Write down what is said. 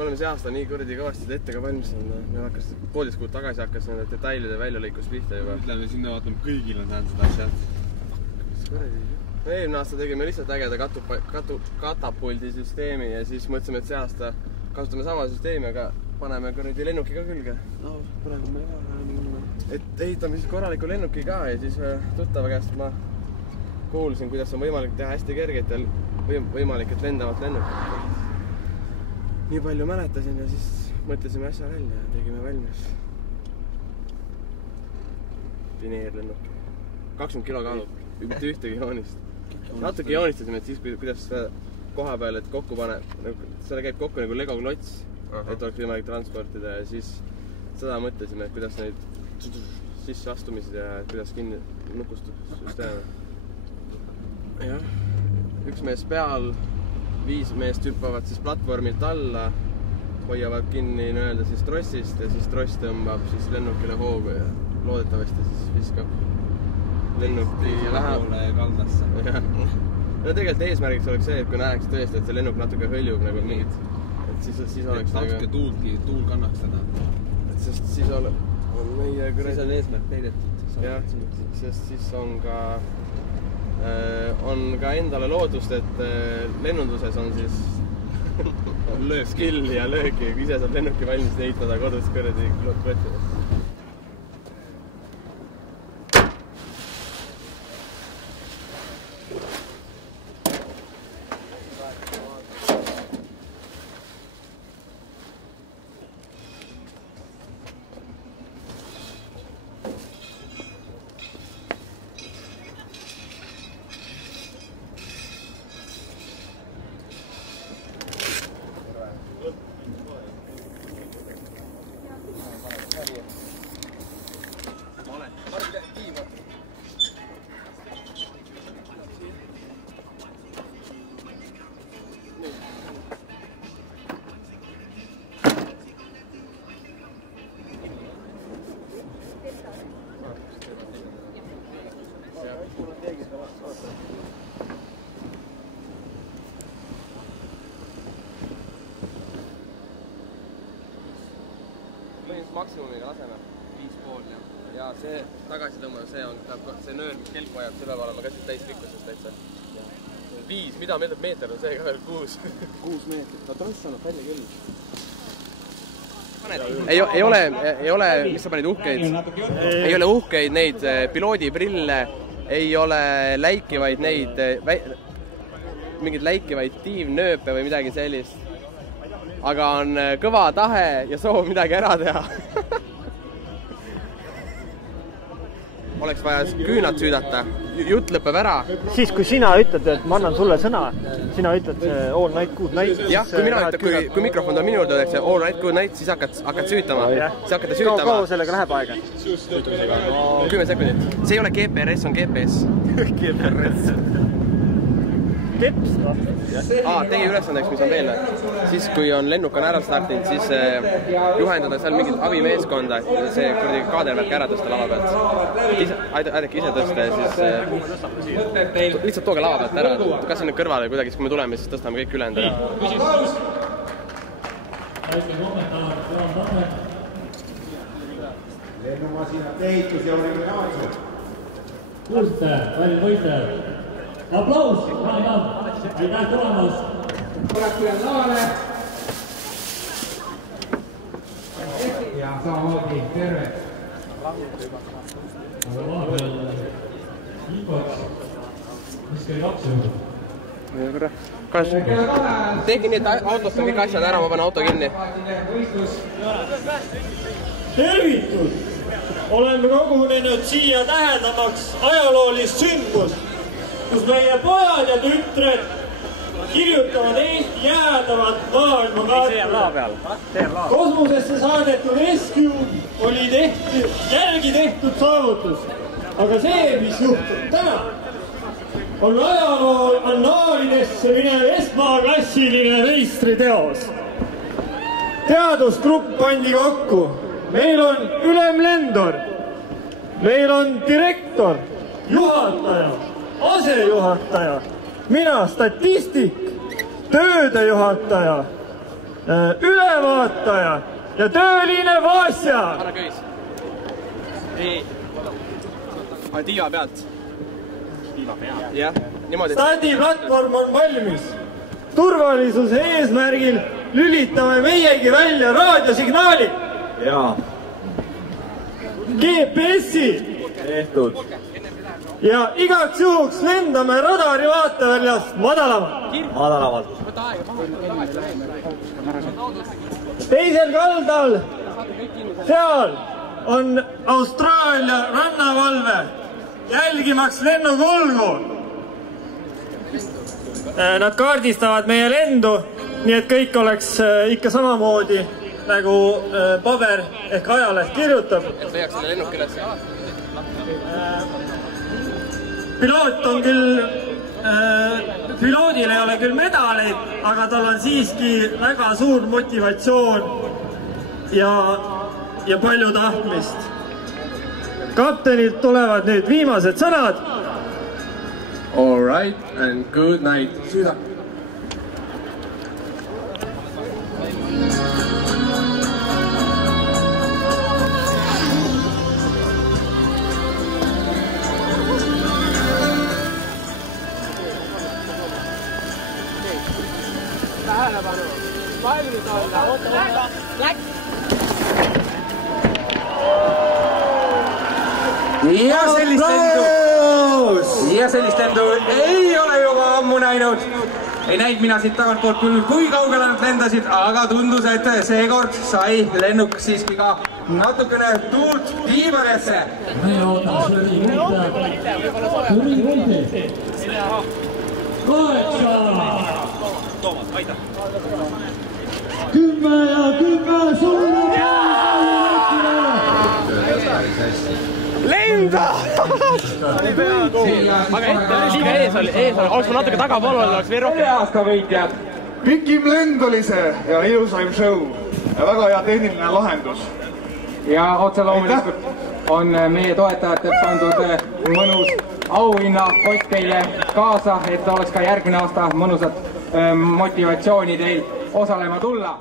me oleme see aasta nii kuradi kõvasti ette ka valmistanud. Me hakkas 1,5 kuud tagasi hakkas nende detailide väljalõikus pihta juba. Ütleme, sinna vaatame kõigil on tähendab seda asjad. Me eelmine aasta tegime lihtsalt ägeda katapuldi süsteemi ja siis mõtlesime, et see aasta kasutame sama süsteemi, aga paneme kuradi lennuki ka külge. No, praegu me ei ole minna. Et ehitame siis korraliku lennuki ka ja siis tuttava käest ma kuulsin, kuidas on võimalik teha hästi kerget ja võimalik, et lendavat lennukit. Nii palju mäletasin ja siis mõtlesime asja välja ja tegime valmis. Pineerlennuk. 20 kilo kaalub, mitte ühtegi joonist. Natuke joonistasime, et siis kuidas koha peal, et kokku pane, selle käib kokku nagu Lego klots, et oleks võimalik transportida ja siis seda mõtlesime, et kuidas neid sisse astumised ja kuidas kinni nukustussüsteeme. Jah, üks mees peal, 5 meest hüppavad siis platvormilt alla, hoiavad kinni nii-öelda siis trossist ja siis tross tõmbab siis lennukile hoogu ja loodetavasti siis viskab lennuki lähemale kaldasse. No tegelikult eesmärgiks oleks see, et kui näeks tõesti, et see lennuk natuke hõljub nagu mingit, et siis oleks natuke tuul kannaks seda. Et sest siis on meie siis on eesmärk peidetud. Jah, sest siis on ka endale loodust, et lennunduses on siis skill ja lööki, kui ise saab lennuki valmis ehitada kodus kõredi klotsidest. Maksimumiga laseme 5,5 ja see tagasi tõmmanud, see nöör, mis kelk vajab, see peab olema ka siis täispikkusest täitsa. 5, mida meeter on see ka veel? 6. 6 meetrit, no tross annab välja küll. Ei ole, mis sa panid uhkeid? Ei ole uhkeid neid piloodiprille, ei ole läikivaid neid, mingeid läikivaid tiivnööpe või midagi sellist. Aga on kõva tahe ja soov midagi ära teha. Oleks vaja küünad süüdata. Jutt lõpeb ära. Siis, kui sina ütled, et ma annan sulle sõna, sina ütled all night, good night. Jah, kui mina ütlen, kui mikrofon on minu juurde, öeldakse all night, good night, siis hakkad süütama. Siis hakkad süütama. Kaua sellega läheb aega? 10 sekundit. See ei ole GPRS, on GPS. GPRS. Teps, no. Tegi ülesandeks, mis on veel. Siis, kui on lennuk on ära startinud, siis juhendada seal mingit abimeeskonda, et see kuradi kaadervärk ära tõsta lava pealt. Aidake ise tõsta ja siis lihtsalt tooge lava pealt ära. Kas sinna kõrvale kuidagi, kui me tuleme, siis tõstame kõik ülejäänud ära. Lennumasinate ehitus ja originaalsus. Kuulsite, palju võitleja. Aplaus, aitäh tulemas. Oleku ja saale. Ja samamoodi terve. Aga vahepeal infoks, mis käi lapsi? Tegi nii, et autost on kõik asjad ära, ma panen auto kinni. Tervitud! Oleme kogunenud siia tähendamaks ajaloolist sündmust, kus meie pojad ja tütred kirjutavad Eesti jäädavat maailmakaarti. Kosmosesse saadetud Rescue oli järgi tehtud saavutus. Aga see, mis juhtub täna, on ajaloo annaalidesse minev esmaklassiline meistriteos. Teadusgrupp pandi kokku. Meil on ülemlendor, meil on direktor, juhataja, asejuhataja, mina statistik, tööde juhataja ülevaataja ja tööline Vasja. Ära köis. Ei. Tiiva pealt. Jah, niimoodi. Stardiplatvorm on valmis. Turvalisuse eesmärgil lülitame meiegi välja raadiosignaali. Jaa. GPS-i. Tehtud. Ja igaks juhuks lendame radari vaateväljast madalamalt. Madalamalt. Teisel kaldal, seal on Austraalia rannavalve jälgimaks lennukulgu. Nad kaardistavad meie lendu, nii et kõik oleks ikka samamoodi nagu paber ehk ajaleht kirjutab. Et leiaks selle lennuk üles. Piloot on küll, piloodil ei ole küll medaleid, aga tal on siiski väga suur motivatsioon ja palju tahtmist. Kaptenilt tulevad nüüd viimased sõnad. All right and good night. Sõida. Tähelepanu. Valmis olla. Oota. Läks. Ja sellist lendu ei ole juba ammu näinud. Ei näinud mina siit tagantpoolt küll, kui kaugele nad lendasid, aga tundus, et seekord sai lennuk siiski ka natukene tuult tiibadesse. Me ootame Toomas, aita. 10 ja 10 sulle! Lenda! Oli peaaegu. Aga ette oli liiga ees oli. Oleks ma natuke tagapool olnud, oleks veel rohkem. Aasta võitjad. Pikim lend oli see ja ilusaim show. Ja väga hea tehniline lahendus. Ja otse loomulikult on meie toetajate pandud mõnus auhinnakott teile kaasa, et oleks ka järgmine aasta mõnusat motivatsiooni teil osalema tulla.